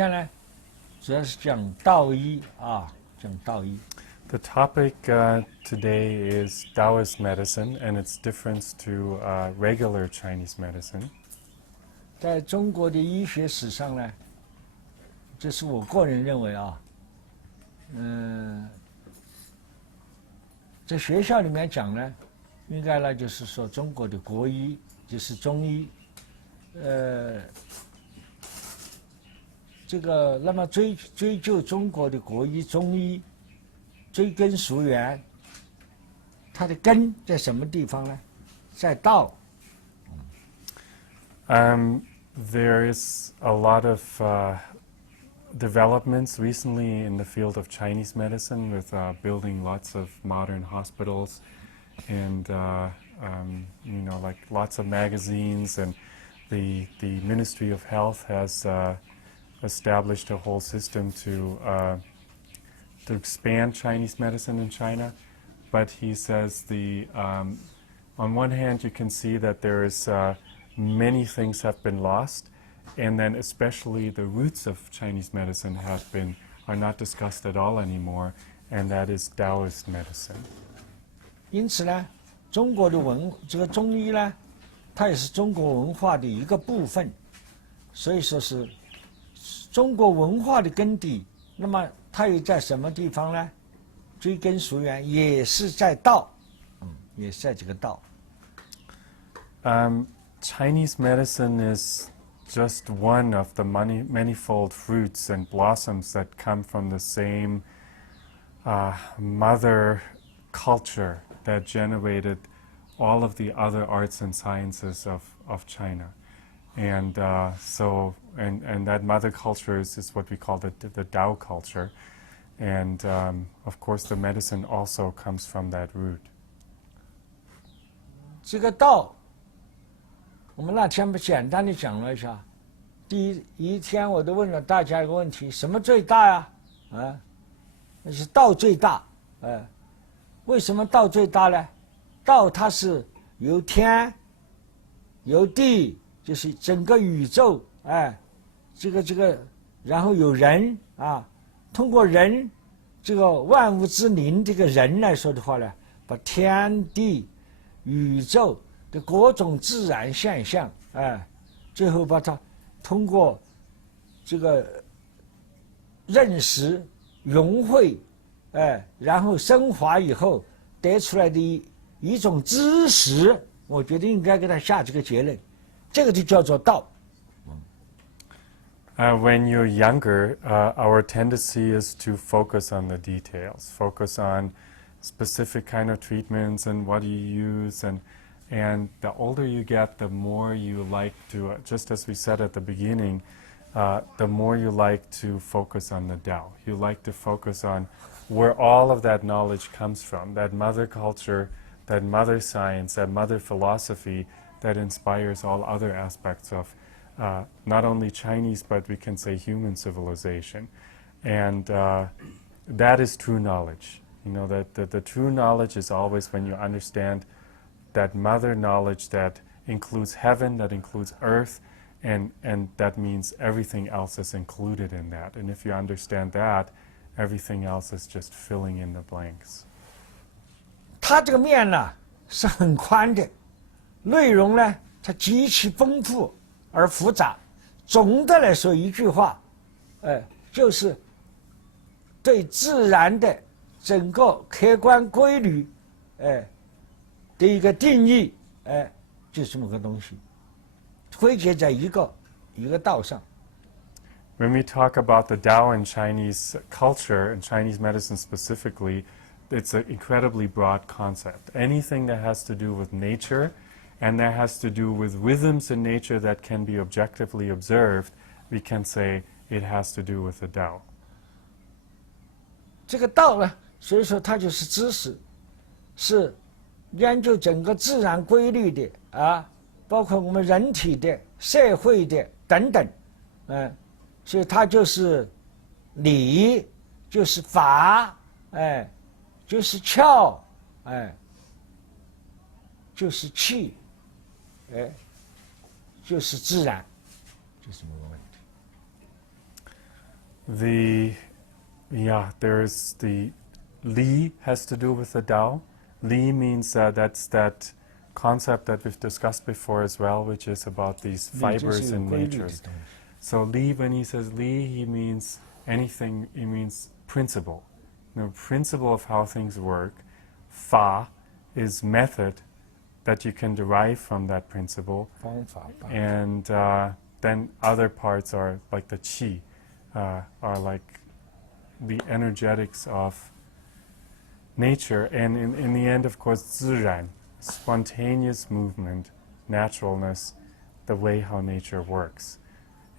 天呢，主要是讲道医啊，讲道医。The topic today is Taoist medicine and its difference to regular Chinese medicine. 在中国的医学史上呢，这是我个人认为啊，在学校里面讲呢，应该呢就是说中国的国医就是中医，这个那么追究中国的国医中医，追根溯源，它的根在什么地方呢？在道。There is a lot of developments recently in the field of Chinese medicine with building lots of modern hospitals and like lots of magazines, and the Ministry of Health has established a whole system to expand Chinese medicine in China. But he says on one hand you can see that there is many things have been lost, and then especially the roots of Chinese medicine are not discussed at all anymore, and that is Taoist medicine. 因此呢，中国的这个中医呢，它也是中国文化的一个部分，所以说是中国文化的根底。那么它又在什么地方呢？追根溯源，也是在道，也是在这个道。Chinese medicine is just one of the manifold fruits and blossoms that come from the same mother culture that generated all of the other arts and sciences of China. And and that mother culture is what we call the Tao culture. And of course the medicine also comes from that root. 这个道，我们那天不简单的讲了一下。第一天我都问了大家一个问题：什么最大呀？那是道最大。为什么道最大呢？道它是由天、由地，就是整个宇宙，这个，然后有人啊，通过人，这个万物之灵这个人来说的话呢，把天地、宇宙的各种自然现象，最后把它通过这个认识、融会，然后升华以后得出来的一种知识，我觉得应该给他下这个结论，这个就叫做道。When you're younger, our tendency is to focus on the details, focus on specific kind of treatments and what you use, and the older you get, the more you like to, just as we said at the beginning, the more you like to focus on the Tao. You like to focus on where all of that knowledge comes from, that mother culture, that mother science, that mother philosophy that inspires all other aspects of not only Chinese, but we can say human civilization. And that is true knowledge. You know, that the true knowledge is always when you understand that mother knowledge that includes heaven, that includes earth, and that means everything else is included in that. And if you understand that, everything else is just filling in the blanks. 它这个面呢是很宽的，内容呢它极其丰富而复杂。总的来说一句话，就是对自然的整个客观规律，的一个定义，就这么个东西，汇结在一个道上。When we talk about the Tao in Chinese culture and Chinese medicine specifically, it's an incredibly broad concept. Anything that has to do with nature and that has to do with rhythms in nature that can be objectively observed, we can say it has to do with the Tao. 这个道呢，所以说它就是知识，是研究整个自然规律的包括我们人体的、社会的等等，所以它就是理，就是法，就是窍，就是气，就是自然，就这么个问题。there's the Li has to do with the Tao. Li means that's that concept that we've discussed before as well, which is about these fibers and natures. So Li, when he says Li, he means anything, he means principle. Principle of how things work. Fa is method that you can derive from that principle. And then other parts are like the qi, are like the energetics of nature. And in the end, of course, 自然, spontaneous movement, naturalness, the way how nature works.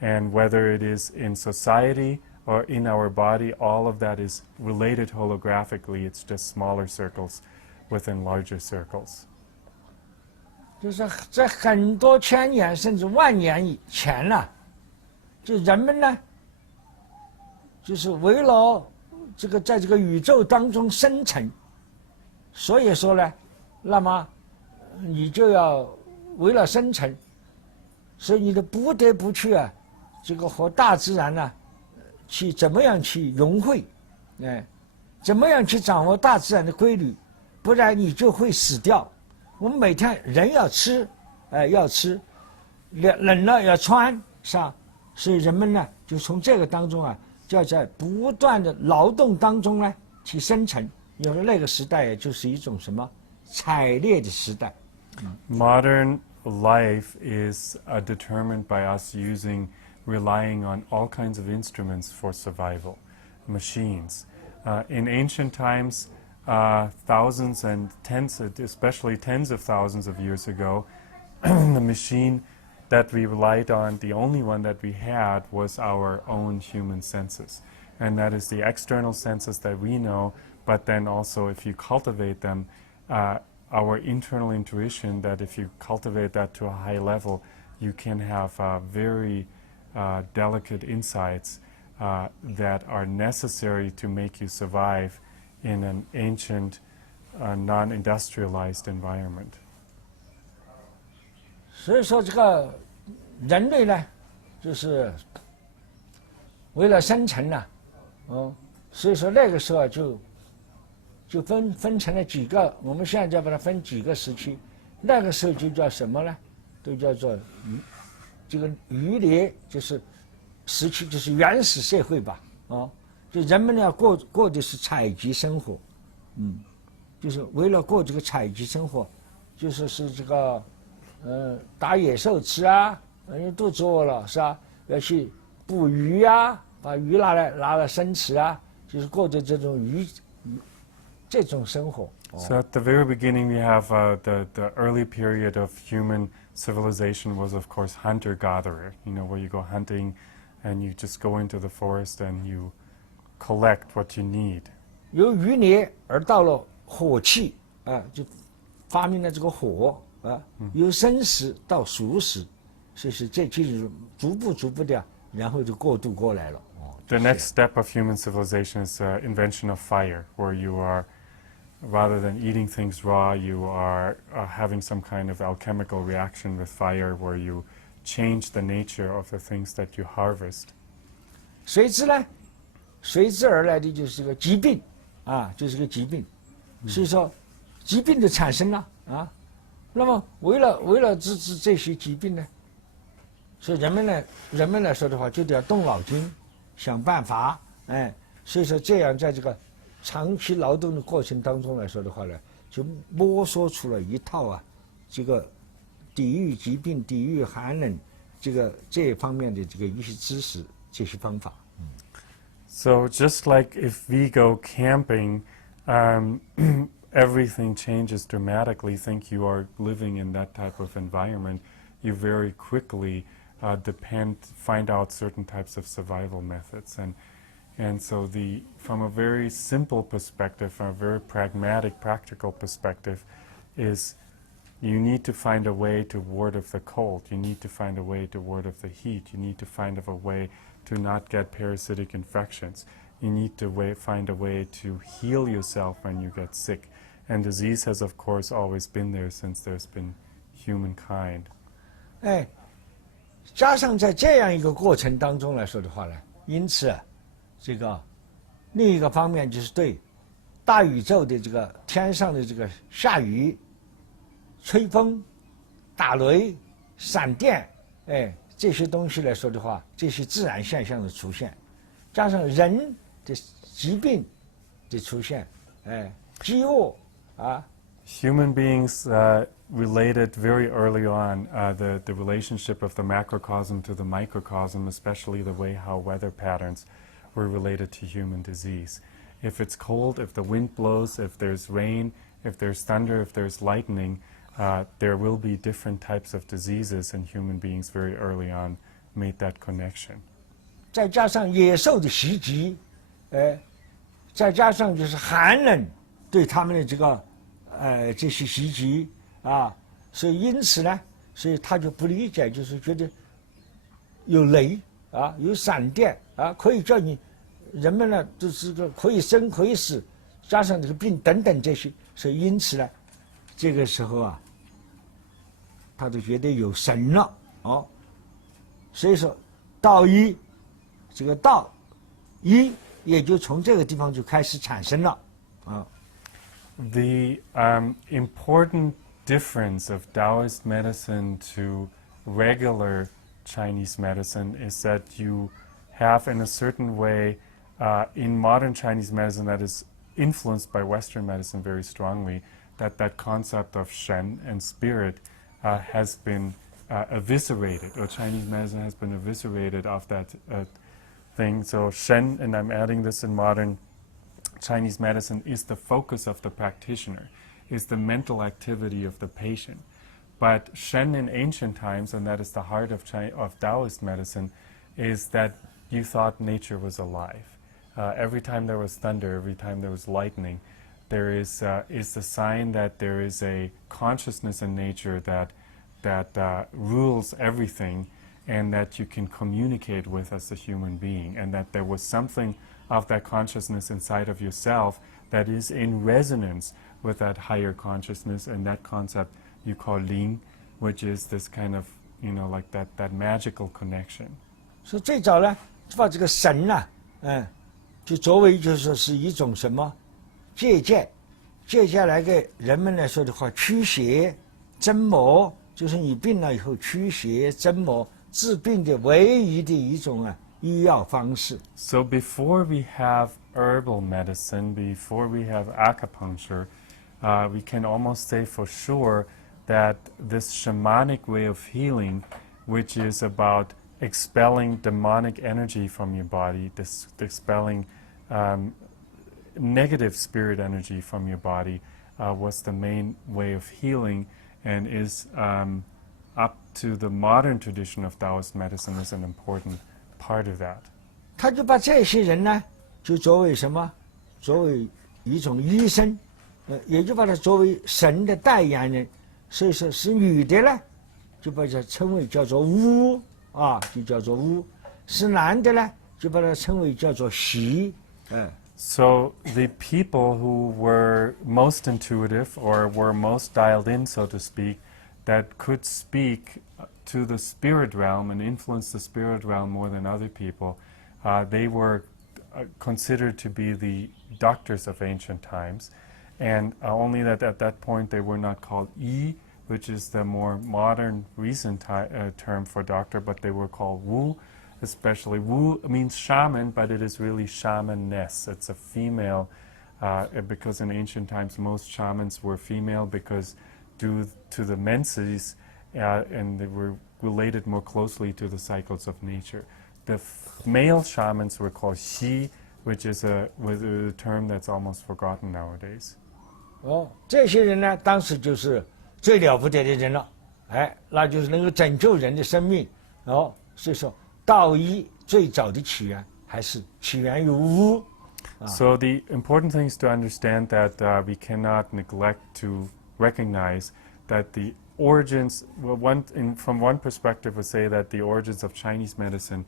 And whether it is in society or in our body, all of that is related holographically. It's just smaller circles within larger circles. 就是在很多千年甚至万年以前呢，就人们呢，就是为了这个在这个宇宙当中生存，所以说呢，那么你就要为了生存，所以你的不得不去啊，这个和大自然呢，去怎么样去融汇，怎么样去掌握大自然的规律，不然你就会死掉。我们每天人要吃，要吃，冷了要穿，是吧？所以人们呢，就从这个当中啊，就要在不断的劳动当中呢去生存。有了那个时代，也就是一种什么采猎的时代。Modern life is determined by us relying on all kinds of instruments for survival, machines. In ancient times, thousands and especially tens of thousands of years ago, the machine that we relied on, the only one that we had, was our own human senses. And that is the external senses that we know, but then also if you cultivate them, our internal intuition, that if you cultivate that to a high level, you can have very delicate insights that are necessary to make you survive in an ancient, non-industrialized environment. 所以说，这个人类呢，就是为了生存呢，所以说那个时候就分成了几个，我们现在把它分几个时期。那个时候就叫什么呢？都叫做这个渔猎，就是时期，就是原始社会吧，就人们呢过的是采集生活，就是为了过这个采集生活，就是这个打野兽吃啊，因为肚子饿了是吧？要去捕鱼啊，把鱼拿来生吃啊，就是过着这种这种生活。So at the very beginning, we have the early period of human civilization was, of course, hunter-gatherer. Where you go hunting, and you just go into the forest and you collect what you need. 由渔猎而到了火器就发明了这个火由生食到熟食，所以是这就是逐步的，然后就过渡过来了。The next step of human civilization is invention of fire, where you are, rather than eating things raw, you are having some kind of alchemical reaction with fire, where you change the nature of the things that you harvest. 随之而来的就是个疾病就是个疾病，所以说疾病的产生了那么为了治这些疾病呢，所以人们来说的话，就得要动脑筋，想办法，所以说这样在这个长期劳动的过程当中来说的话呢，就摸索出了一套这个抵御疾病、抵御寒冷这方面的这个一些知识、这些方法。So just like if we go camping, everything changes dramatically. Think you are living in that type of environment, you very quickly find out certain types of survival methods. And so from a very simple perspective, from a very pragmatic, practical perspective, is you need to find a way to ward off the cold. You need to find a way to ward off the heat. You need to find a way to not get parasitic infections. You need to find a way to heal yourself when you get sick. And disease has, of course, always been there since there's been humankind. 加上在这样一个过程当中来说的话呢，因此这个另一个方面就是对大宇宙的这个天上的这个下雨、吹风、打雷、闪电，哎，这些东西来说的话，这些自然现象的出现，加上人的疾病的出现，哎，饥饿啊。Human beings related very early on the relationship of the macrocosm to the microcosm, especially the way how weather patterns were related to human disease. If it's cold, if the wind blows, if there's rain, if there's thunder, if there's lightning, there will be different types of diseases, and human beings very early on made that connection. 再加上野兽的袭击，再加上就是寒冷对他们的这个这些袭击啊，所以因此呢，所以他就不理解，就是觉得有雷啊，有闪电啊，可以叫你人们呢，就是个可以生可以死，加上这个病等等这些，所以因此呢，这个时候啊，他就觉得有神了哦，所以说道一，这个道一也就从这个地方就开始产生了啊。The important difference of Taoist medicine to regular Chinese medicine is that you have, in a certain way, in modern Chinese medicine that is influenced by Western medicine very strongly, that concept of Shen and spirit has been eviscerated, or Chinese medicine has been eviscerated of that thing. So Shen, and I'm adding this in modern Chinese medicine, is the focus of the practitioner, is the mental activity of the patient. But Shen in ancient times, and that is the heart of Taoist medicine, is that you thought nature was alive. Every time there was thunder, every time there was lightning, there is the sign that there is a consciousness in nature that rules everything, and that you can communicate with as a human being, and that there was something of that consciousness inside of yourself that is in resonance with that higher consciousness, and that concept you call Ling, which is this kind of, like that magical connection. 所以最早呢，就把这个神呐，就作为就是说是一种什么借鉴来给人们来说的话，驱邪增魔，就是你病了以后驱邪增魔治病的唯一的一种医药方式。So before we have herbal medicine, before we have acupuncture, we can almost say for sure that this shamanic way of healing, which is about expelling demonic energy from your body, expelling negative spirit energy from your body, was the main way of healing, and is up to the modern tradition of Taoist medicine is an important part of that. 他就把这些人呢，就作为什么？作为一种医生，也就把他作为神的代言人。所以说是女的呢，就把它称为叫做巫啊，就叫做巫；是男的呢，就把它称为叫做习。So the people who were most intuitive, or were most dialed in, so to speak, that could speak to the spirit realm and influence the spirit realm more than other people, they were considered to be the doctors of ancient times, and only that at that point they were not called Yi, which is the more modern recent term for doctor, but they were called Wu. Especially Wu means shaman, but it is really shamaness. It's a female, because in ancient times most shamans were female, because due to the menses, and they were related more closely to the cycles of nature. The male shamans were called Xi, which is a term that's almost forgotten nowadays. 这些人呢，当时就是最了不得的人了，那就是能够拯救人的生命。所以说道医最早的起源还是起源于巫。So the important thing is to understand that we cannot neglect to recognize that the origins, from one perspective, we say that the origins of Chinese medicine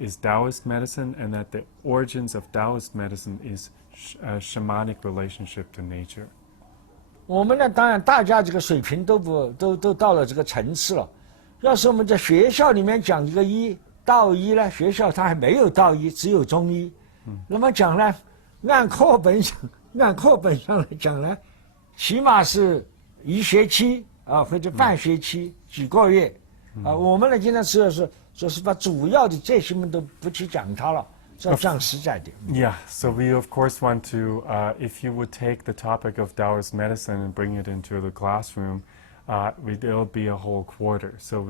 is Taoist medicine, and that the origins of Taoist medicine is a shamanic relationship to nature. 我们呢，当然大家这个水平都到了这个层次了。要是我们在学校里面讲这个医，道医呢，学校它还没有道医，只有中医。那么讲呢，按课本上来讲呢，起码是1学期啊，或者半学期、几个月啊。我们呢，经常就是把主要的这些们都不去讲它了，这样实在点。Yeah, so we of course want to, if you would take the topic of Taoist medicine and bring it into the classroom, it'll be a whole quarter. So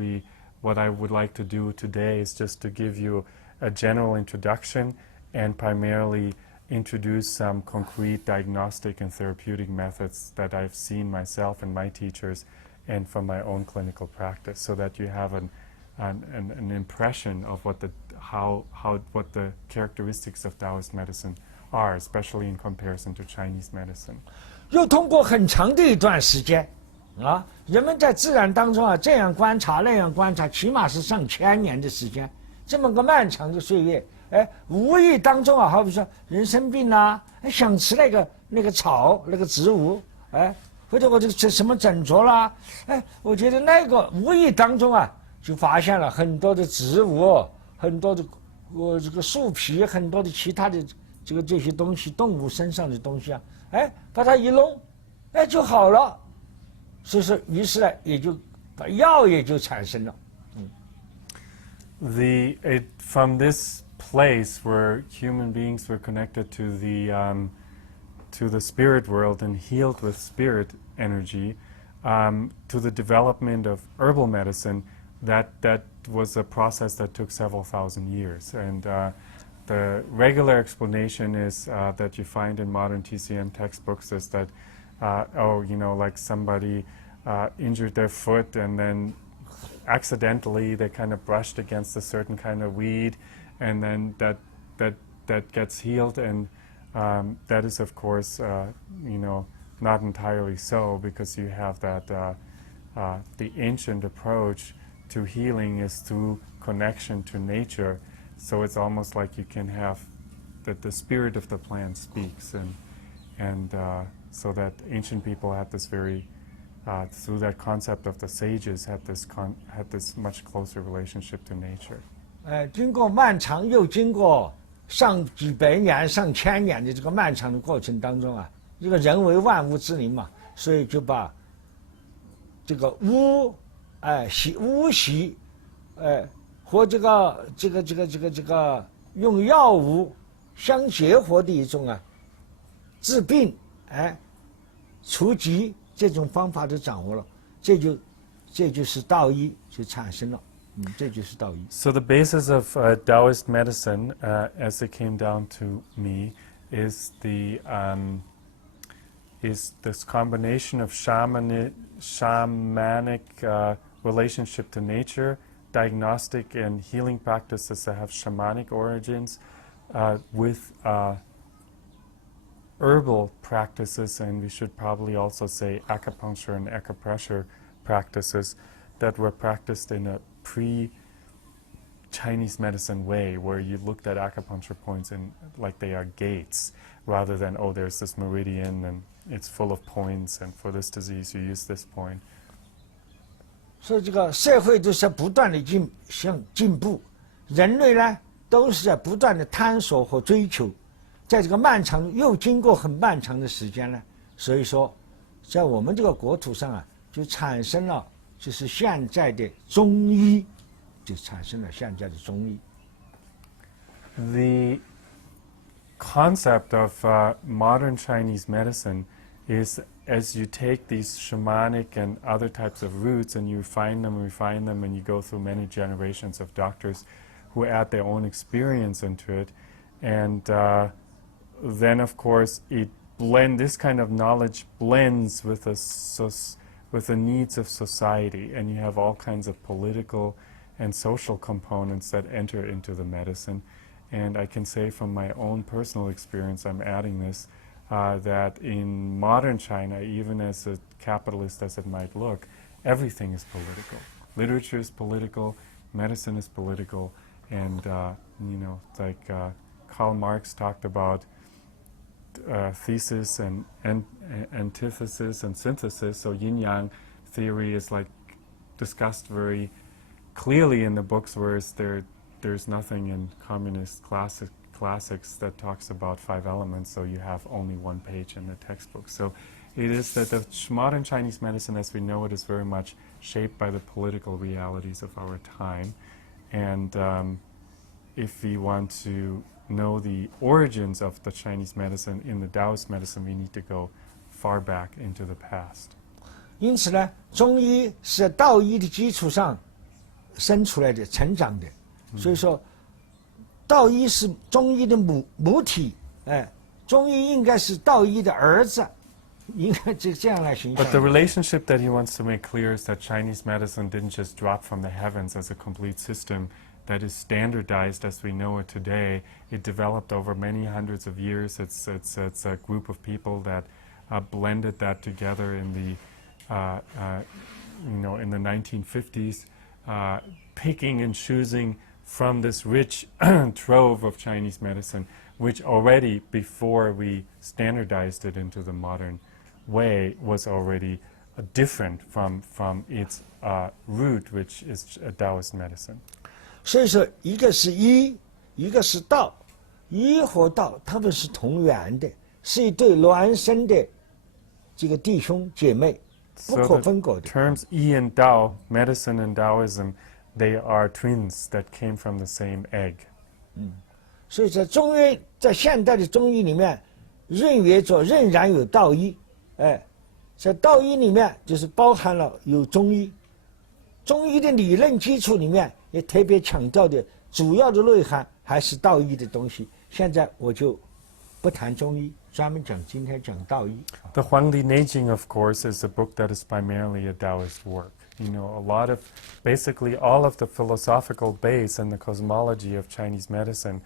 what I would like to do today is just to give you a general introduction and primarily introduce some concrete diagnostic and therapeutic methods that I've seen myself and my teachers and from my own clinical practice, so that you have an impression of what the characteristics of Taoist medicine are, especially in comparison to Chinese medicine. 又通过很长的一段时间，啊，人们在自然当中啊这样观察那样观察，起码是上千年的时间，这么个漫长的岁月，哎，无意当中啊，好比说人生病啦，哎，想吃那个草那个植物，哎，或者我这什么诊着啦，哎，我觉得那个无意当中啊，就发现了很多的植物，很多的这个树皮，很多的其他的这些东西，动物身上的东西啊，哎，把它一弄，哎，就好了。所以说，于是呢，也就药也就产生了。From this place where human beings were connected to the spirit world and healed with spirit energy, to the development of herbal medicine, that was a process that took several thousand years. And the regular explanation is that you find in modern TCM textbooks is that, like somebody injured their foot and then accidentally they kind of brushed against a certain kind of weed, and then that gets healed, and that is of course not entirely so, because you have that the ancient approach to healing is through connection to nature, so it's almost like you can have that the spirit of the plant speaks, and so that ancient people had this very through that concept of the sages had this much closer relationship to nature. 经过漫长又经过上几百年、上千年的这个漫长的过程当中啊，这个人为万物之灵嘛，所以就把这个巫习，和这个用药物相结合的一种啊治病除疾这种方法都掌握了，这就是道医就产生了。这就是道医。So the basis of Taoist medicine, as it came down to me, is this combination of shamanic relationship to nature, diagnostic and healing practices that have shamanic origins, with herbal practices, and we should probably also say acupuncture and acupressure practices that were practiced in a pre-Chinese medicine way, where you looked at acupuncture points in like they are gates, rather than, oh, there's this meridian and it's full of points, and for this disease you use this point. 所以这个社会都是在不断的进步，人类呢都是在不断的探索和追求，在这个漫长又经过很漫长的时间呢，所以说，在我们这个国土上啊，就产生了就是现在的中医，就产生了现在的中医。The concept of modern Chinese medicine is, as you take these shamanic and other types of roots and you refine them, and you go through many generations of doctors who add their own experience into it, and then of course this kind of knowledge blends with the needs of society, and you have all kinds of political and social components that enter into the medicine. And I can say from my own personal experience, I'm adding this, that in modern China, even as a capitalist as it might look, everything is political. Literature is political, medicine is political, and like Karl Marx talked about thesis and antithesis and synthesis. So yin-yang theory is like discussed very clearly in the books, whereas there's nothing in communist classics that talks about 5 elements, so you have only 1 page in the textbook. So it is that the modern Chinese medicine as we know it is very much shaped by the political realities of our time. And if we want to know the origins of the Chinese medicine in the Taoist medicine, we need to go far back into the past. 因此呢，中医是在道医的基础上生出来的、成长的，所以说，道医是中医的母体，中医应该是道医的儿子，应该这样来形象。But the relationship that he wants to make clear is that Chinese medicine didn't just drop from the heavens as a complete system that is standardized as we know it today. It developed over many hundreds of years. It's a group of people that blended that together in the in the 1950s, picking and choosing from this rich trove of Chinese medicine, which already before we standardized it into the modern way was already different from its root, which is Taoist medicine. 所以说，一个是医，一个是道，医和道他们是同源的，是一对孪生的这个弟兄姐妹。不可分割的。 Terms Yi and Dao, medicine and Taoism, they are twins that came from the same egg. 所以在中医，在现代的中医里面，认为着仍然有道医，在道医里面就是包含了有中医，中医的理论基础里面也特别强调的主要的内涵还是道医的东西。现在我就不谈中医。 专门讲今天讲道医。 The Huangdi Neijing, of course, is a book that is primarily a Taoist work. You know, a lot of, basically all of the philosophical base and the cosmology of Chinese medicine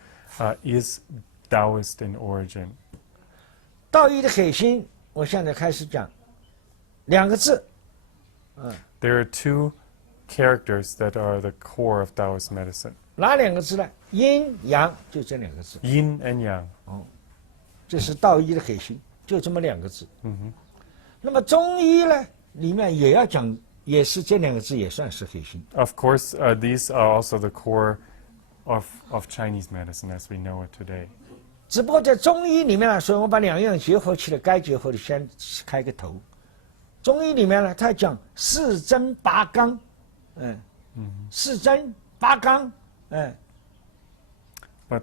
is Taoist in origin. 道医的核心，我现在开始讲2个字。There are 2 characters that are the core of Taoist medicine. 哪2个字呢？阴阳，就这2个字。 Yin and Yang. 这是道医的核心，就这么2个字。那么中医呢，里面也要讲，也是这2个字也算是核心。Of course, these are also the core of Chinese medicine as we know it today. 只不过在中医里面呢，所以我把2样结合起来，该结合的先开个头。中医里面呢，它讲4真8纲，4真8纲But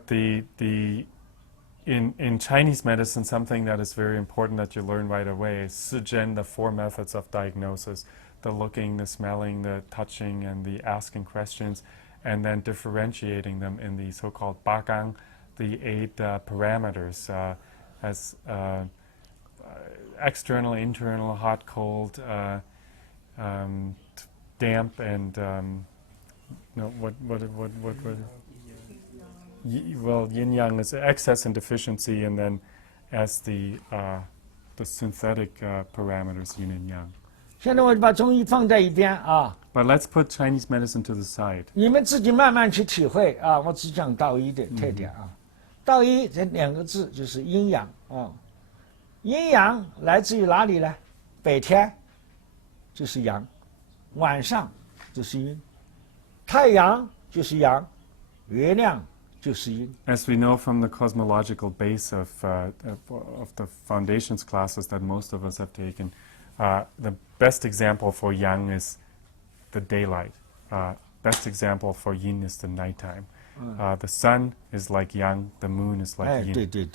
in Chinese medicine, something that is very important that you learn right away is Shizhen, the 4 methods of diagnosis: the looking, the smelling, the touching, and the asking questions, and then differentiating them in the so-called Bagang, the 8 parameters as external, internal, hot, cold, damp, and what well, yin yang is excess and deficiency, and then as the synthetic parameters, yin and yang. 现在我就把中医放在一边啊。 But let's put Chinese medicine to the side. 你们自己慢慢去体会啊，我只讲道医的特点啊。道医这2个字就是阴阳啊。阴阳来自于哪里呢？白天就是阳，晚上就是阴，太阳就是阳，月亮就是阴。 As we know from the cosmological base of the foundations classes that most of us have taken, the best example for yang is the daylight. Best example for yin is the nighttime. The sun is like yang, the moon is like yin. 对。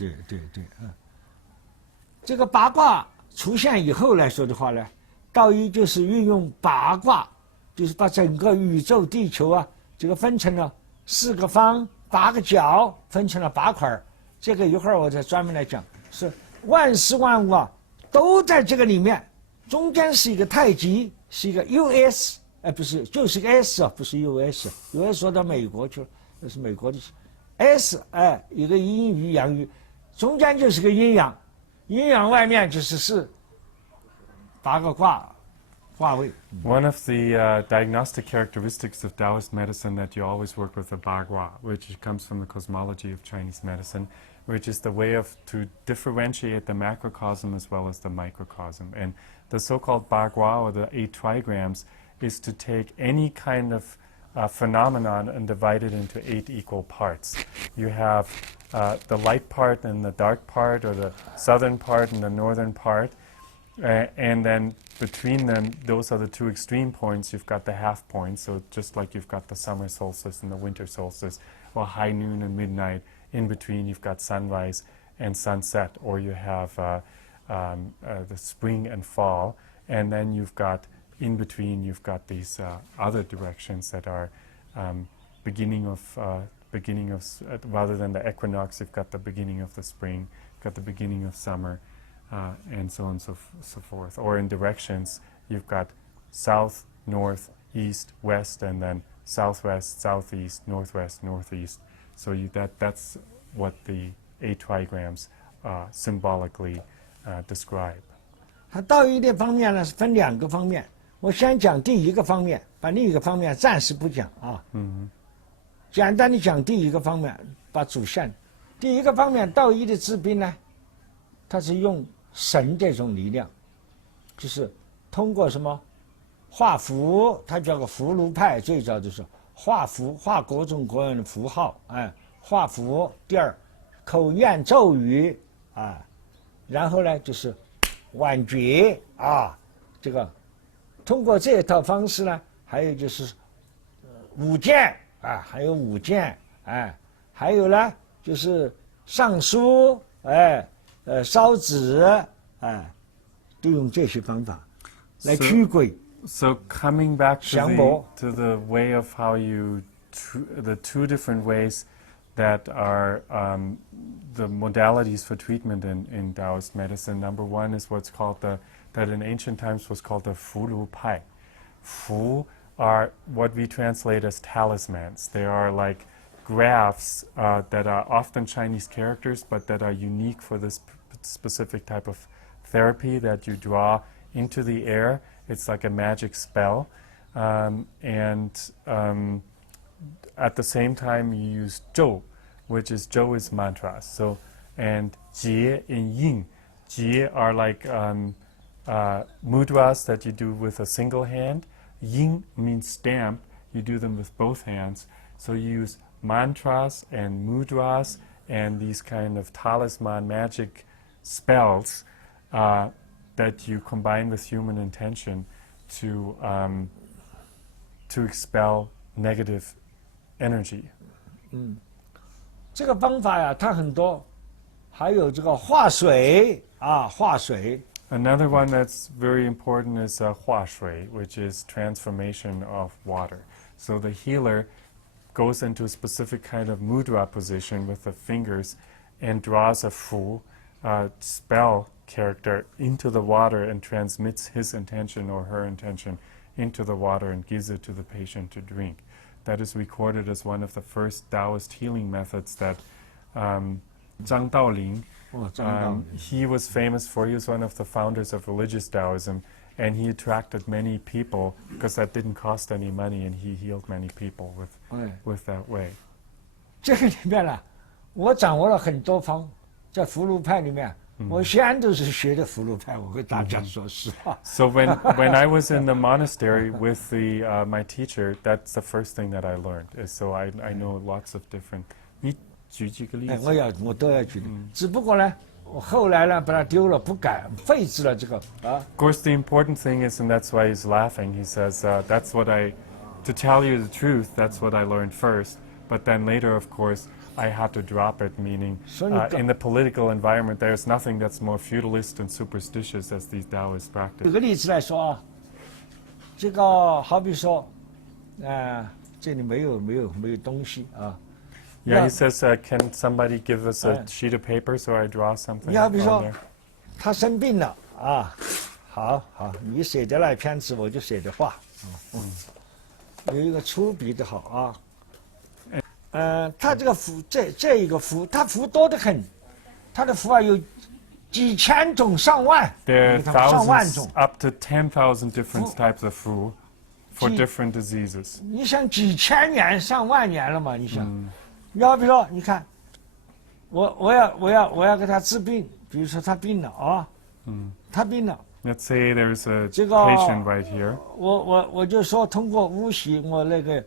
这个八卦出现以后来说的话呢，道医就是运用八卦，就是把整个宇宙、地球啊，这个分成了4个方、8个角，分成了8块。这个一会儿我再专门来讲，是万事万物啊都在这个里面，中间是一个太极，是一个 US， 不是，就是个 S 啊，不是 US，US 说到美国去了，那是美国的 S， 一个阴鱼阳鱼，中间就是个阴阳。 阴阳外面就是8个卦位。 One of the diagnostic characteristics of Taoist medicine that you always work with the Bagua, which comes from the cosmology of Chinese medicine, which is the way to differentiate the macrocosm as well as the microcosm. And the so-called Bagua, or the 8 trigrams, is to take any kind of phenomenon and divide it into 8 equal parts. You have the light part and the dark part, or the southern part and the northern part, and then between them, those are the 2 extreme points. You've got the half point, so just like you've got the summer solstice and the winter solstice, or high noon and midnight. In between, you've got sunrise and sunset, or you have the spring and fall, and then you've got in between, you've got these other directions that are beginning of rather than the equinox, you've got the beginning of the spring, you've got the beginning of summer, and so on and so forth. Or in directions, you've got south, north, east, west, and then southwest, southeast, northwest, northeast. So that's what the 8 trigrams symbolically describe. 它道义的方面呢是分2个方面，我先讲第一个方面，把另一个方面暂时不讲啊。简单的讲第一个方面，把主线。第一个方面，道义的治病呢，它是用神这种力量，就是通过什么画符，它叫个符箓派，最早就是画符，画各种各样的符号，画符。第二，口念咒语然后呢就是婉诀这个通过这套方式呢，还有就是舞剑还有舞剑还有呢就是上书烧纸都用这些方法来驱鬼。So coming back to the way of how you the 2 different ways that are the modalities for treatment in Taoist medicine. Number 1 is what's called that in ancient times was called the Fu Lu Pai. Fu are what we translate as talismans. They are like graphs that are often Chinese characters, but that are unique for this specific type of therapy that you draw into the air. It's like a magic spell. At the same time, you use zhou, which is zhou is mantras. So, and jie in yin. Jie are like mudras that you do with a single hand. Yin means stamp. You do them with both hands. So you use mantras and mudras and these kind of talisman magic spells that you combine with human intention to expel negative energy. 这个方法呀，它很多，还有这个化水化水。Another one that's very important is 化水, which is transformation of water. So the healer goes into a specific kind of mudra position with the fingers and draws a fu, spell character into the water and transmits his intention or her intention into the water and gives it to the patient to drink. That is recorded as one of the first Taoist healing methods that Zhang Daoling, he was famous for, he was one of the founders of religious Taoism, and he attracted many people because that didn't cost any money, and he healed many people with that way. 这个里面呢，我掌握了很多方，在福禄派里面。我先都是学的福禄派，我跟大家说实话。So when I was in the monastery with my teacher, that's the first thing that I learned. So I know lots of different. 你举几个例子？我都要举的，只不过呢，我后来呢把它丢了，不改，废止了这个Of course, the important thing is, and that's why he's laughing. He says, "That's what to tell you the truth, that's what I learned first. But then later, of course." I had to drop it, meaning in the political environment, there's nothing that's more feudalist and superstitious as these Taoist practices. 举个例子来说这个好比说，这里没有东西Yeah, he says, can somebody give us a sheet of paper so I draw something? 你好比说，他生病了好，你写的那篇字我就写的画有一个粗笔的好他这个符，这一个符，他符多得很，他的符有几千种、上万， There are 上万 thousands, 种。 up to 10,000 different types of fu for different diseases. 你想几千年、上万年了嘛？你想，你好比说，你看，我要给他治病，比如说他病了他病了。Let's say there's a patient right here. 我就说通过巫习，我那个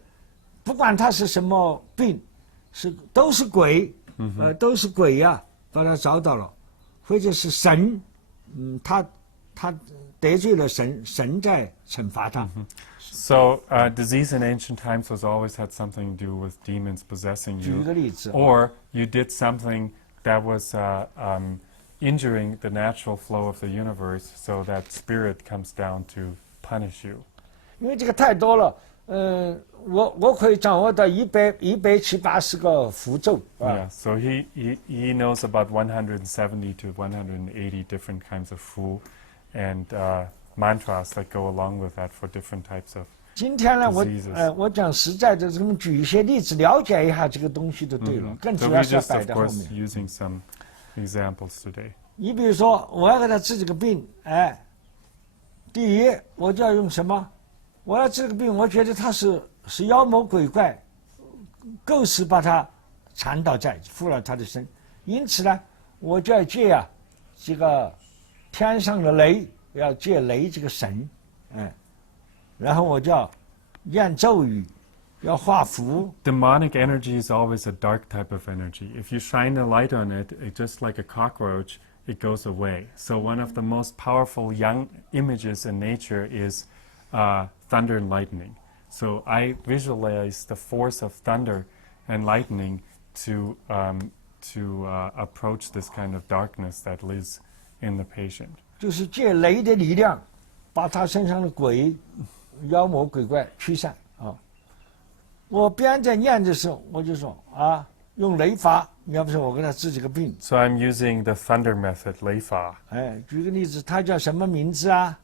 不管他是什么病，都是鬼，都是鬼呀、把他找到了，或者是神，他得罪了神，神在惩罚他。So disease in ancient times was always had something to do with demons possessing 举 you, 个例子， or you did something that was injuring the natural flow of the universe, so that spirit comes down to punish you. 因为这个太多了，我可以掌握到170-180个符咒啊。 Yeah, so he knows about 170 to 180 different kinds of fu and mantras that go along with that for different types of 今天呢， diseases. 我讲实在的，这么举一些例子，了解一下这个东西就对了。更 So 主 we're 要是要 just, 摆 of 在后 course, 面。 using some examples today. 你比如说，我要给他治这个病，第一我就要用什么？我要治这个病，我觉得他是妖魔鬼怪，构思把他缠倒在，附了他的身。因此呢，我就要借这个天上的雷，要借雷这个神，然后我就要念咒语，要画符。 Demonic energy is always a dark type of energy. If you shine a light on it, just like a cockroach, it goes away. So one of the most powerful young images in nature is thunder and lightning. So I visualize the force of thunder and lightning to approach this kind of darkness that lives in the patient. 就是借雷的力量，把他身上的鬼、妖魔鬼怪驱散啊！我边在念的时候，我就说用雷法，要不是我给他治这个病。 So I'm using the thunder method, Leifa. 举个例子，他叫什么名字啊？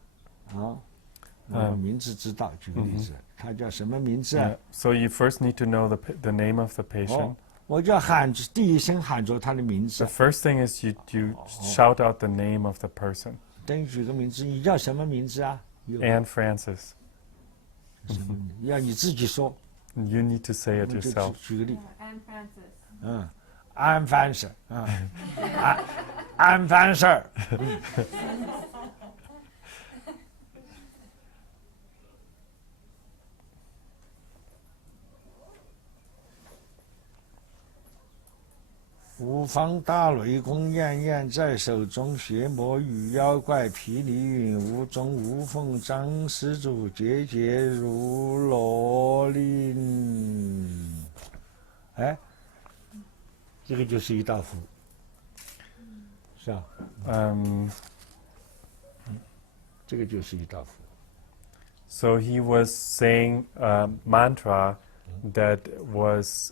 名字知道。举个例子，他叫什么名字啊？ So you first need to know the name of the patient. 我就要第一声喊着他的名字 The。first thing is you shout out the name of the person. 等于举个名字，你叫什么名字啊？ Anne Francis. 什么名字要你自己说。 You need to say it 我就 yourself. 举个例。 Anne Francis. 安凡事安凡事。五方大雷公焰焰在手中，邪魔与妖怪霹雳云雾中，无缝张施主节节如罗琳。这个就是一道符，是吧？这个就是一道符。 So he was saying a mantra that was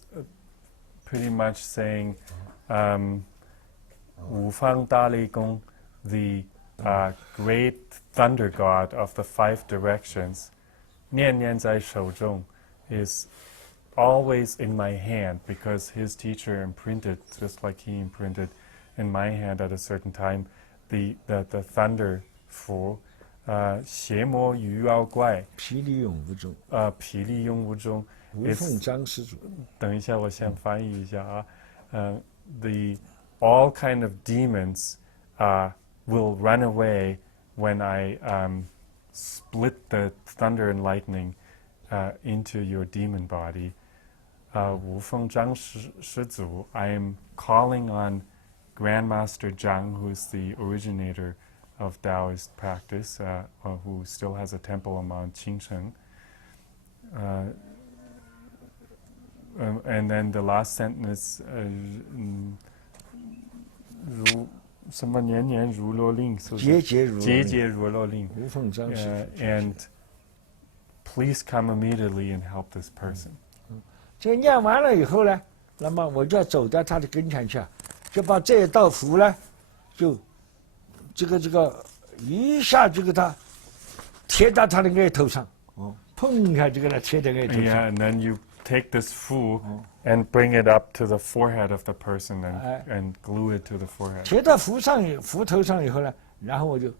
pretty much saying, Wu Fang Da Li Gong, the great thunder god of the 5 directions, Nian Nian Zai Shou Zhong, is always in my hand because his teacher imprinted, just like he imprinted in my hand at a certain time, the thunder fu, 邪魔与妖怪，霹雳永无中，霹雳永无中。无缝张施主。等一下，我先翻译一下啊。The all kind of demons will run away when I split the thunder and lightning into your demon body. 无缝张施主, I am calling on Grandmaster Zhang, who is the originator of Taoist practice, who still has a temple on Mount Qingsheng. And then the last sentence, 如什么年年如落令，节节如落令，节节如落令，无缝张施主。and please come immediately and help this person. 这个念完了以后呢，那么我就要走到他的跟前去，就把这一道符呢，就这个一下就给他贴到他的额头上，砰一下就给他贴在额头 Yeah, 上。 and then you take this fu and bring it up to the forehead of the person and glue it to the forehead. 贴到符头上以后呢，然后我就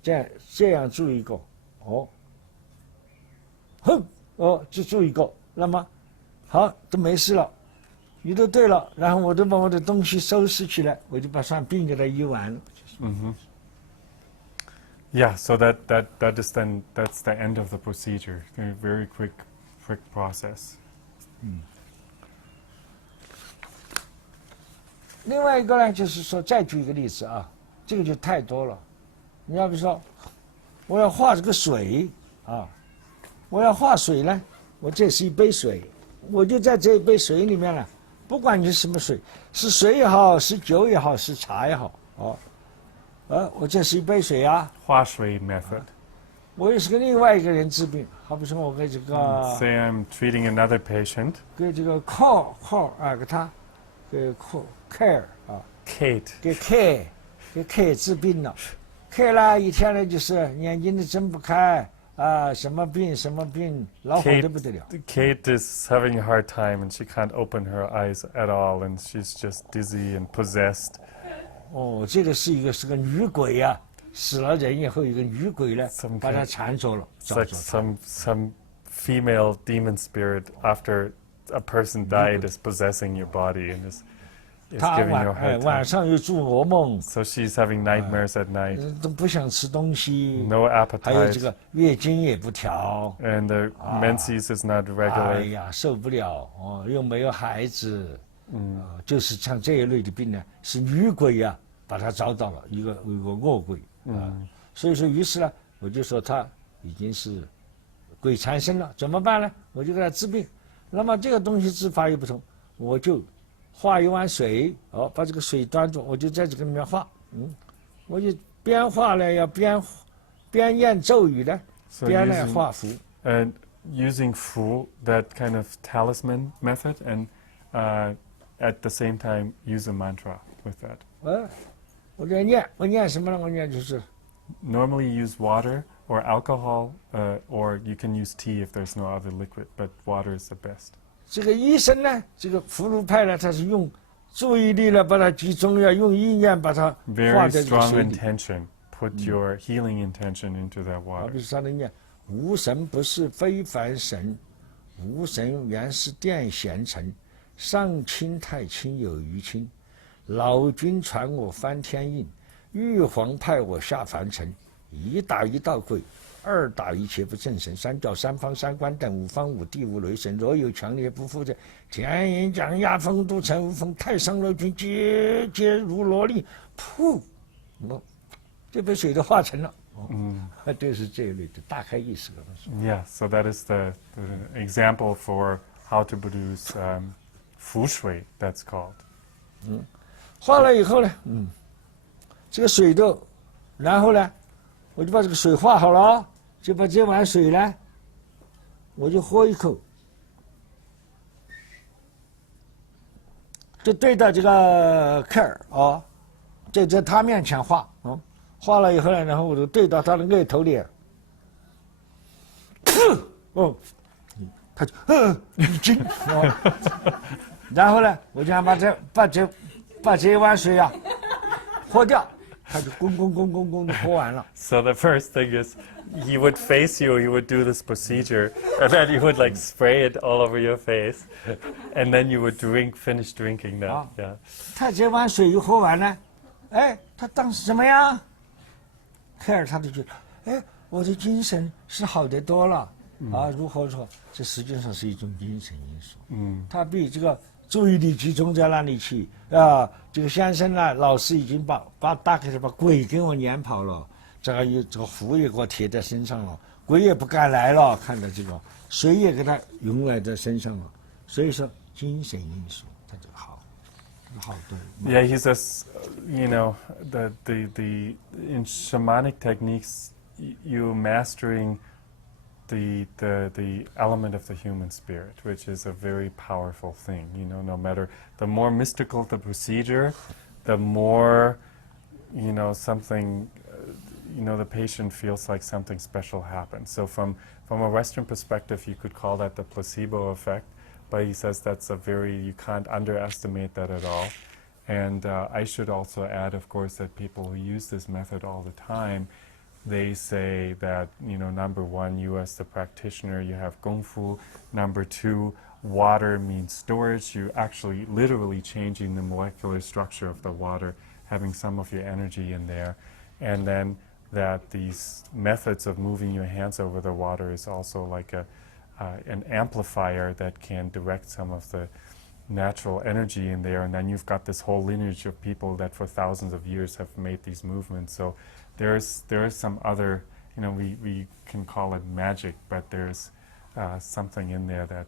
这样做一个，就做一个，那么好都没事了，你都对了，然后我就把我的东西收拾起来，我就把上病给他医完了。Yeah, so that's the end of the procedure. A very quick process. 另外一个呢，就是说，再举一个例子啊，这个就太多了。你要比如说，我要画这个水啊，我要画水呢，我这是一杯水，我就在这一杯水里面呢，不管你是什么水，是水也好，是酒也好，是茶也好，我这是一杯水啊。花水 method. 我也是跟另外一个人治病，好比说我给这个 Say I'm treating another patient. 给这个 call 啊，给他给 care 啊， Kate. 给 K 治病了。K 呢一天呢就是眼睛都睁不开啊，什么病，恼火得不得了。Kate is having a hard time and she can't open her eyes at all and she's just dizzy and possessed. 哦，这个是个女鬼呀、死了人以后，一个女鬼呢 Some 把她 kind- 缠走了， It's 找 like 走她。 some female demon spirit after a person died is possessing your body and is 她 giving you a hard 晚 time. 上又做噩梦， So she's having nightmares at night. 都不想吃东西， No 还有这 appetite. 个月经也不调， And the menses is not 哎 regular. 呀受不了哦，又没有孩子，就是像这一类的病呢，是女鬼呀、把她找到了一个恶鬼啊，所以说于是呢，我就说她已经是鬼缠身了，怎么办呢？我就给她治病。那么这个东西治法又不同，我就画一碗水，把这个水端着，我就在这个里面画，我就边画呢要边念咒语呢， So 边来 using- 画符。 And using fu, that kind of talisman method, and at the same time use a mantra with that. 我在念，我念什么呢？我念就是 Normally use water or alcohol, or you can use tea if there's no other liquid, but water is the best. 这个医生呢，这个福禄派呢，他是用注意力呢把它集中，要用意念把它画 Very 在这个 strong 水里。 intention. Put your healing intention into that 好 water. 比说他的念，无神不是非凡神，无神原是殿贤臣，上清太清有余清，老君传我翻天印，玉皇派我下凡尘，一打一道鬼，二打一切不正神，三叫三方三官等，五方五地无雷神，若有强烈不负责，天阴降压风都成无风，太上老君节如罗粒，噗，这杯水都化成了。这是这一类的大概意思的东西。 Yeah, so that is the example for how to produce fu shui, that's called. 化了以后呢，这个水都，然后呢，我就把这个水化好了，就把这碗水呢，我就喝一口，就对到这个克尔啊，就在他面前画，画了以后呢，然后我就对到他的额头里，他就一惊，然后呢，我就想把这碗水啊喝掉，他就咣咣咣咣咣的喝完了。 So the first thing is he would face you, he would do this procedure, and then he would like spray it all over your face, and then you would finish drinking that. Yeah. 他这碗水一喝完呢，他当时怎么样？克尔他就觉得，我的精神是好得多了啊！如何说？这实际上是一种精神因素。他比这个注意力集中在那里去啊。这个先生呢，老师已经大概是把鬼给我撵跑了，这个符也给我贴在身上了，鬼也不敢来了，看到这个水也给他用来在身上了。所以说，精神因素，他就好。 Yeah, he says, you know, the in shamanic techniques, you mastering the element of the human spirit, which is a very powerful thing. You know, no matter the more mystical the procedure, the more, you know, something, you know, the patient feels like something special happens. So from a Western perspective, you could call that the placebo effect. But he says that's you can't underestimate that at all. And I should also add, of course, that people who use this method all the time, they say that, you know, number one, you as the practitioner, you have Gong Fu. Number two, water means storage. You're actually literally changing the molecular structure of the water, having some of your energy in there. And then that these methods of moving your hands over the water is also like an amplifier that can direct some of the natural energy in there, and then you've got this whole lineage of people that for thousands of years have made these movements. So there is some other, we can call it magic, but there's something in there that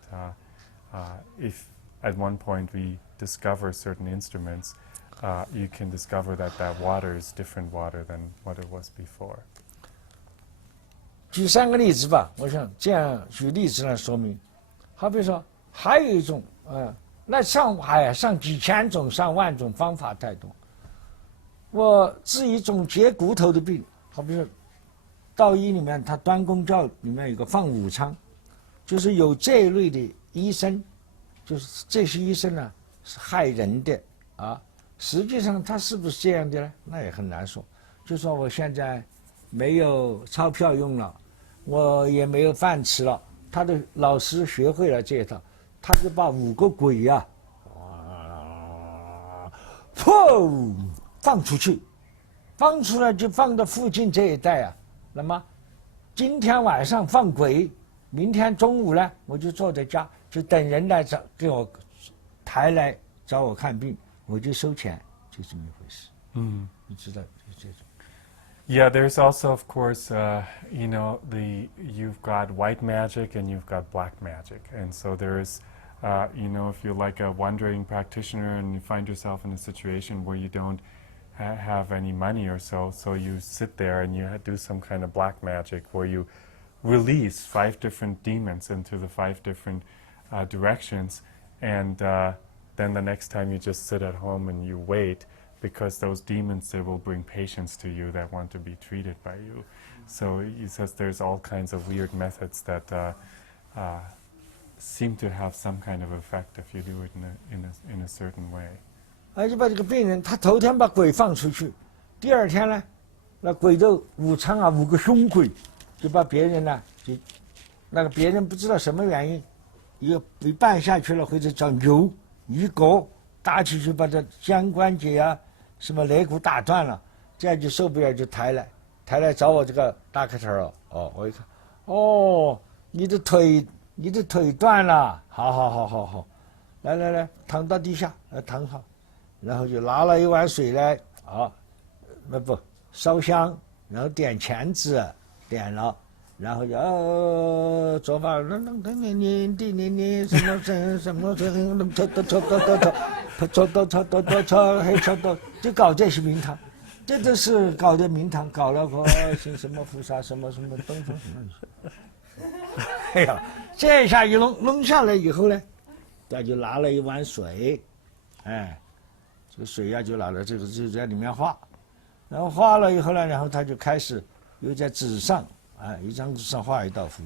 if at one point we discover certain instruments, you can discover that water is different water than what it was before. 举3个例子吧，我想这样举例子来说明。好比说，还有一种，那上几千种、上万种方法太多。我至于总结骨头的病，好比说，道医里面，他端公教里面有个放武昌，就是有这一类的医生，就是这些医生呢是害人的啊。实际上他是不是这样的呢？那也很难说。就说我现在没有钞票用了，我也没有饭吃了。他的老师学会了这一套，他就把5个鬼呀，砰放出去，放出来就放到附近这一带啊。那么今天晚上放鬼，明天中午呢，我就坐在家，就等人来给我抬来找我看病，我就收钱，就这么一回事。你知道就这种。Yeah, there's also, of course, you've got white magic and you've got black magic. And so there's, if you're like a wandering practitioner and you find yourself in a situation where you don't have any money or so you sit there and you do some kind of black magic where you release 5 different demons into the 5 different directions. And then the next time you just sit at home and you wait, because those demons, they will bring patients to you that want to be treated by you. So he says there's all kinds of weird methods that seem to have some kind of effect if you do it in a certain way. 就把这个病人，他头天把鬼放出去，第2天呢，那鬼的武昌啊，5个凶鬼，就把别人呢，就那个别人不知道什么原因，又被绊下去了，或者叫牛一个打起去，把这肩关节啊。什么肋骨打断了，这样就受不了，就抬来找我这个大开头了。我一看，你的腿断了，好，来，躺到地下，躺好，然后就拿了一碗水来，烧香，然后点钱纸，点了，然后就做法，你什么就搞这些名堂，这都是搞的名堂，搞了个信什么菩萨什么东方什么。哎呀，这下一弄下来以后呢，他就拿了一碗水，这个水呀就拿了，这个就在里面画，然后画了以后呢，然后他就开始又在纸上，一张纸上画一道符，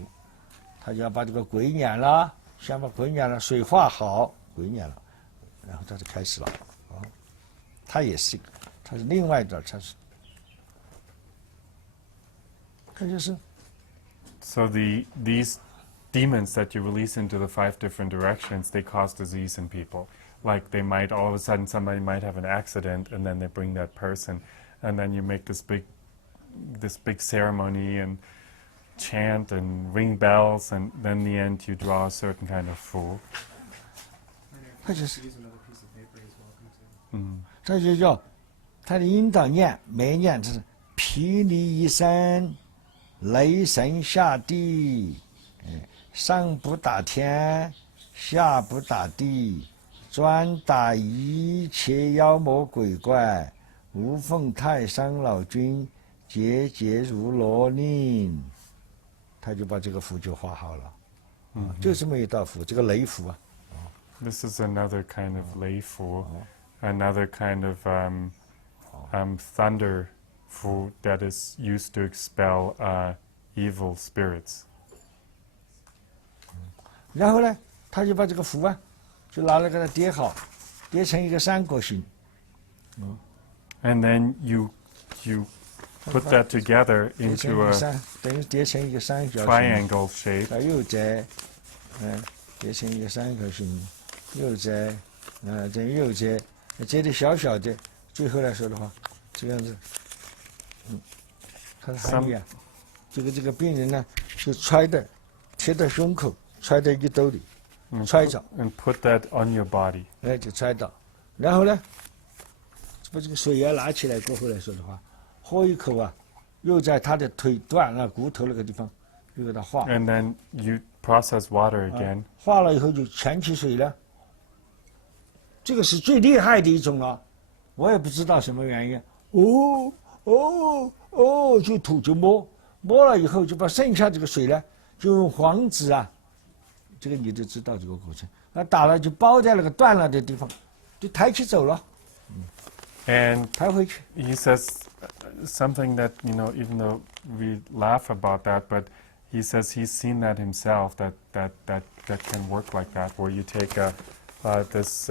他就要把这个鬼撵了，先把鬼撵了，水画好，鬼撵了，然后他就开始了。他也是，他是另外一段，他就是。So these demons that you release into the 5 different directions, they cause disease in people. Like they might all of a sudden somebody might have an accident, and then they bring that person, and then you make this big ceremony and chant and ring bells, and then in the end you draw a certain kind of fool. 他就是。这就叫他的引导念，每念就是霹雳一声，雷声下地，上不打天，下不打地，专打一切妖魔鬼怪，无奉太上老君，节节如罗令。他就把这个符就画好了，就这么一道符，这个雷符啊。This is another kind of lei fu, another kind of thunder fu that is used to expel evil spirits. 然后呢，他就把这个符啊，就拿来给它叠好，叠成一个3角形。And then you put that together into a 等于叠成一个3角形 triangle shape. 又在，叠成一个3角形，又在，这又在，接的小小的，最后来说的话，这样子，它的含义啊，这个病人呢，就贴到胸口，揣在你兜里，揣着， and put that on your body. 哎，就揣到。然后呢，把这个水啊拿起来过后来说的话，喝一口啊，又在他的腿断了骨头那个地方，又给他化。 And then you process water again. 化了以后就潜起水了。这个是最厉害的一种了，我也不知道什么原因。就吐就摸，摸了以后就把剩下这个水呢，就用黄纸啊，这个你都知道这个过程，打了就包在那个断了的地方，就抬起走了， And 抬回去。 he says something that, even though we laugh about that, but he says he's seen that himself, that can work like that, where you take this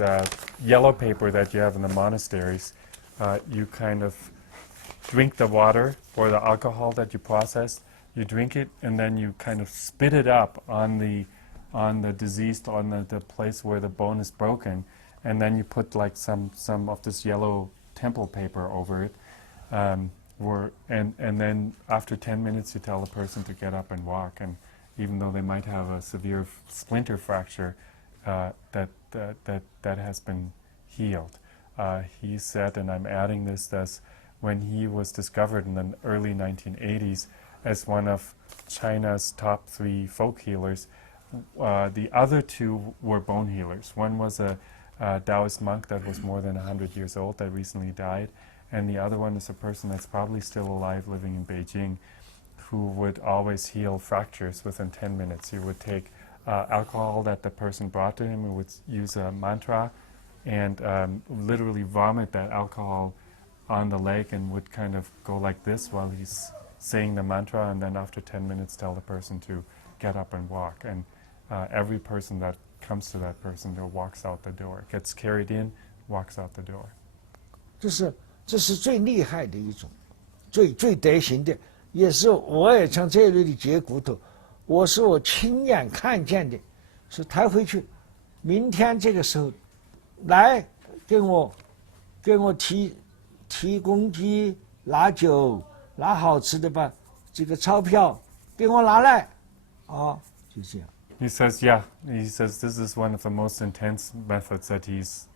yellow paper that you have in the monasteries, you kind of drink the water or the alcohol that you processed, you drink it, and then you kind of spit it up on the diseased, on the place where the bone is broken, and then you put like some of this yellow temple paper over it, and then after 10 minutes you tell the person to get up and walk, and even though they might have a severe splinter fracture, that has been healed. He said, and I'm adding this, that when he was discovered in the early 1980s as one of China's top 3 folk healers, the other 2 were bone healers. One was a Taoist monk that was more than 100 years old that recently died, and the other one is a person that's probably still alive living in Beijing, who would always heal fractures within 10 minutes. He would take alcohol that the person brought to him and would use a mantra and literally vomit that alcohol on the leg and would kind of go like this while he's saying the mantra, and then after 10 minutes tell the person to get up and walk. And every person that comes to that person, that walks out the door, gets carried in, walks out the door. 这是最厉害的一种，最得行的，也是我也像这类的截骨头，我亲眼看见的，是抬回去，明天这个时候来跟我提公鸡，拿酒，拿好吃的吧，这个钞票给我拿来，就这样。 He says, this is one of the most intense methods that he's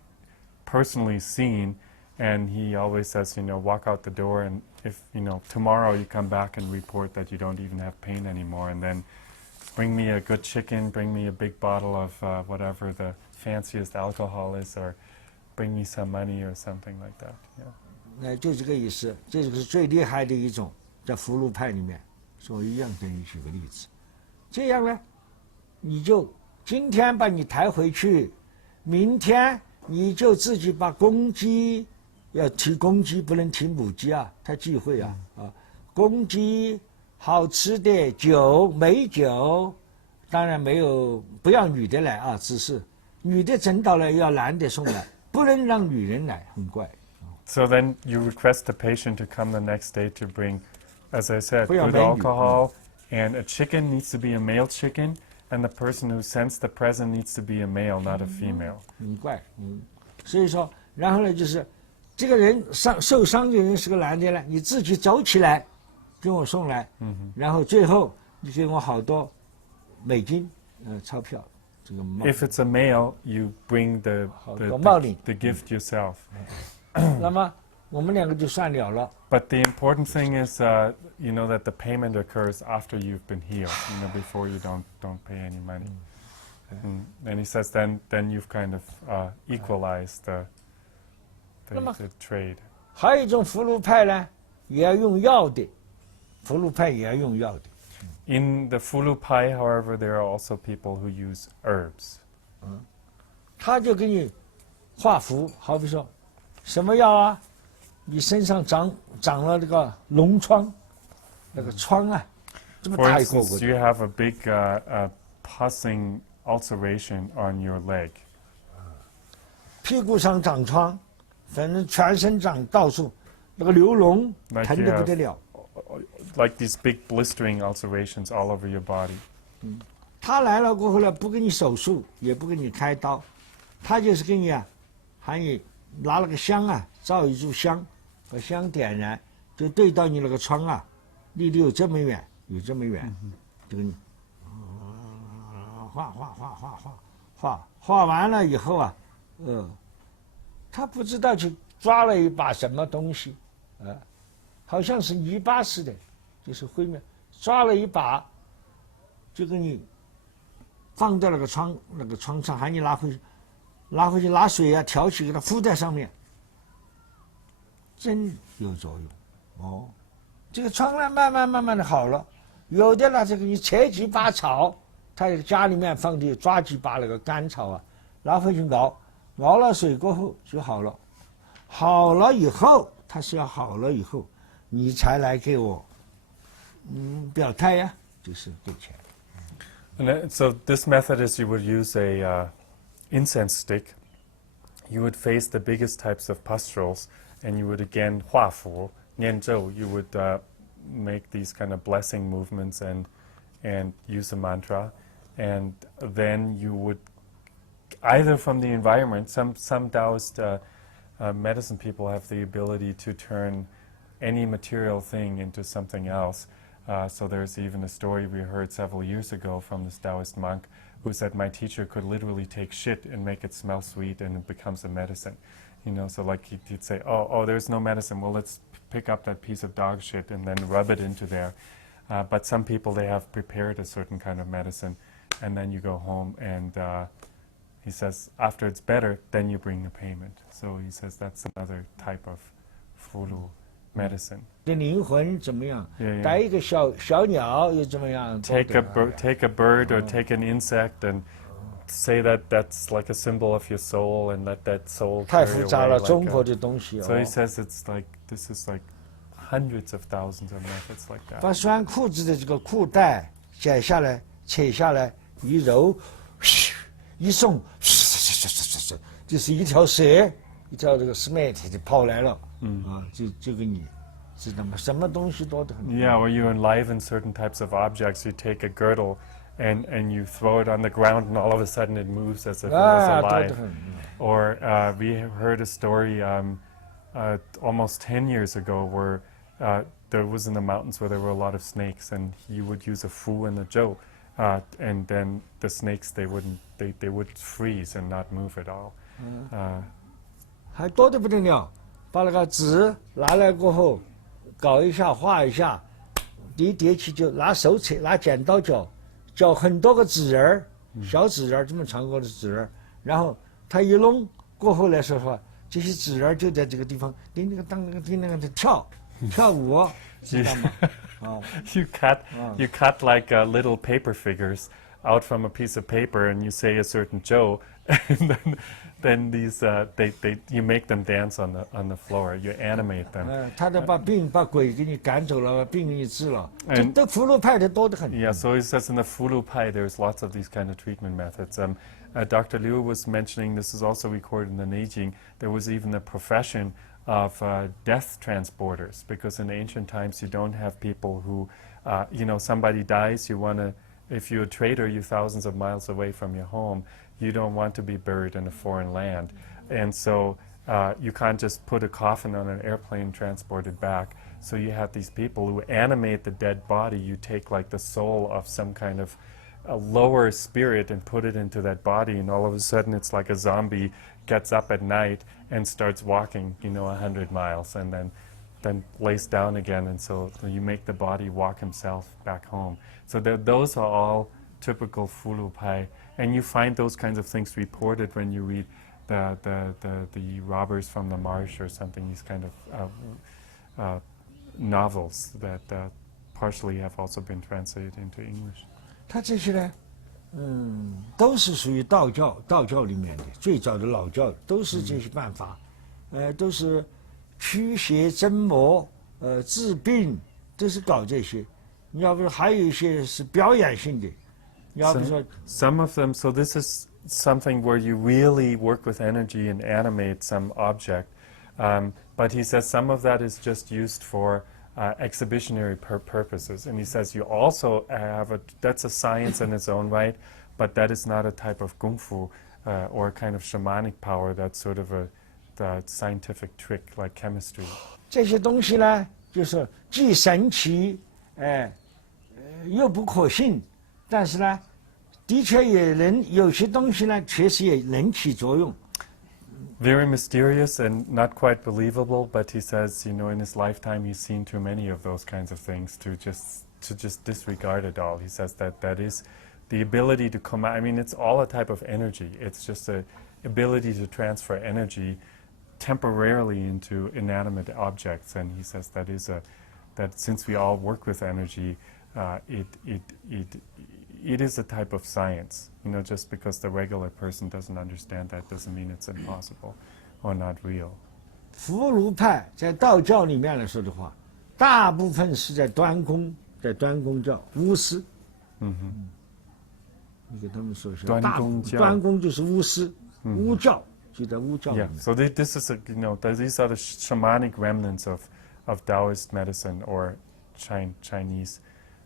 personally seen, and he always says, walk out the door, and if, tomorrow you come back and report that you don't even have pain anymore, and then bring me a good chicken, bring me a big bottle of whatever the fanciest alcohol is, or bring me some money or something like that. Yeah. 就这个意思，这是最厉害的一种，在福禄派里面，所以一样给你举个例子，这样呢，你就今天把你抬回去，明天你就自己把公鸡，要提公鸡，不能提母鸡啊，太忌讳啊，公鸡好吃的酒，美酒，当然没有，不要女的来啊，只是女的整到了要男的送来，不能让女人来，很怪。 So then you request the patient to come the next day to bring, as I said, 不要 good 美女。 alcohol, and a chicken needs to be a male chicken, and the person who sends the present needs to be a male, not a female. 很怪，所以说，然后呢，就是这个人受伤的人是个男的呢，你自己走起来，给我送来，然后最后你给我好多美金，钞票，这个帽。 If it's a male, you bring the gift yourself. 那么我们两个就算了了。 But the important thing is, that the payment occurs after you've been healed. Before you don't pay any money. And he says, then you've kind of equalized the trade. 还有一种福禄派呢，也要用药的，福禄派也要用药的。 In the Fulu Pai, however, there are also people who use herbs. 他就给你画符，好比说，什么药啊？你身上长了这个脓疮，那个疮啊，这么 For 大一个 instance, you have a big pussing ulceration on your leg. 屁股上长疮，反正全身长到处，那个流脓， Like 疼 you 得不 have 得了。 like these big blistering ulcerations all over your body. 他来了过后呢，不给你手术，也不给你开刀，他就是给你喊你拿了个香啊，照一炷香，把香点燃，就对到你那个疮啊，离得有这么远，就给你，画完了以后啊，他不知道去抓了一把什么东西，好像是泥巴似的，就是灰面，抓了一把，就给你放在那个窗上，喊你拿回去拿水啊，挑起给它敷在上面，真有作用。这个疮呢慢慢的好了。有的呢，这个你切几把草，他家里面放的抓几把那个干草啊，拿回去熬了水过后就好了。好了以后，他是要好了以后，你才来给我表态呀，就是给钱。And so this method is you would use a incense stick. You would face the biggest types of pustules, and you would again 画符念咒. You would make these kind of blessing movements and use a mantra, and then you would either from the environment. Some Taoist medicine people have the ability to turn any material thing into something else. So there's even a story we heard several years ago from this Taoist monk who said, my teacher could literally take shit and make it smell sweet and it becomes a medicine. So like he'd say, oh, there's no medicine. Well, let's pick up that piece of dog shit and then rub it into there. But some people, they have prepared a certain kind of medicine, and then you go home and he says, after it's better, then you bring the payment. So he says that's another type of fulu medicine. 的灵魂怎么样？ Yeah. 带一个小鸟又怎么样？ Take a bird or take an insect and say that that's like a symbol of your soul and let that soul 太 carry 复杂了， away 中 like 国 a, 的东西 So he says it's like this is like hundreds of thousands of methods like that. 把穿裤子的这个裤带解下来、扯下来，一揉，一送，就是一条蛇，一条这个 snake 就跑来了。就给你，知道吗？什么东西多得很。 Yeah, or you enliven certain types of objects. You take a girdle and you throw it on the ground, and all of a sudden it moves as if it was 多得 alive. 很。 Or we heard a story almost 10 years ago where there was in the mountains where there were a lot of snakes, and you would use a fu and a zhou, and then the snakes they would freeze and not move at all. 还多得不得了，把那个纸拿来过后，搞一下画一下，一叠起就拿手扯，拿剪刀绞很多个纸人儿，小纸人儿这么长个的纸人儿，然后他一弄过后来说话，这些纸人儿就在这个地方叮那个当那个叮那个跳舞，知道吗？You cut like little paper figures out from a piece of paper, and you say a certain zhou, and then these you make them dance on the floor. You animate them. 他都把鬼给你赶走了，把病给你治了，这福禄派的多得很。 Yeah, so he says in the Fulu Pai there's lots of these kind of treatment methods. Dr. Liu was mentioning, this is also recorded in the Neijing, there was even the profession of death transporters, because in ancient times you don't have people who, somebody dies, if you're a trader, you're thousands of miles away from your home, you don't want to be buried in a foreign land. And so you can't just put a coffin on an airplane, transport it back. So you have these people who animate the dead body. You take like the soul of some kind of a lower spirit and put it into that body, and all of a sudden it's like a zombie gets up at night and starts walking, 100 miles, and then lays down again, and so you make the body walk himself back home. So those are all typical Fulu Pai, and you find those kinds of things reported when you read the robbers from the marsh or something, these kind of novels that partially have also been translated into English. 他这些呢，都是属于道教里面的，最早的老教都是这些办法，都是驱邪增魔，治病，都是搞这些。你要不是还有一些是表演性的，你要不说 Some of them, so this is something where you really work with energy and animate some object. But he says some of that is just used for exhibitionary purposes. And he says you also have that's a science in its own right, but that is not a type of kung fu or a kind of shamanic power. That's sort of the scientific trick like chemistry. 这些东西呢，就是既神奇，又不可信，但是呢，的确也能有些东西呢，确实也能起作用。Very mysterious and not quite believable, but he says, you know, in his lifetime he's seen too many of those kinds of things to just disregard it all. He says that is the ability to come out. I mean, it's all a type of energy. It's just a ability to transfer energy temporarily into inanimate objects, and he says that is that since we all work with energy, it is a type of science. You know, just because the regular person doesn't understand that doesn't mean it's impossible or not real. 福卢派在道教里面来说的话，大部分是在端公教巫师。你给他们说一下，端公就是巫师，巫教就在巫教里面。Yeah, so this is these are the shamanic remnants of Taoist medicine or Chinese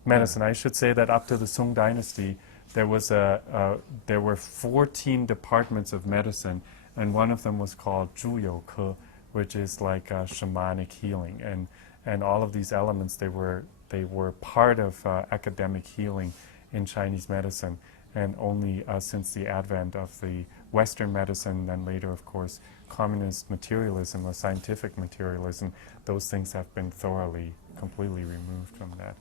medicine. I should say that up to the Song Dynasty, there were 14 departments of medicine, and one of them was called 朱有科, which is like shamanic healing, and all of these elements they were part of academic healing in Chinese medicine, and only since the advent of the Western medicine, and later, of course, communist materialism or scientific materialism, those things have been completely removed from that.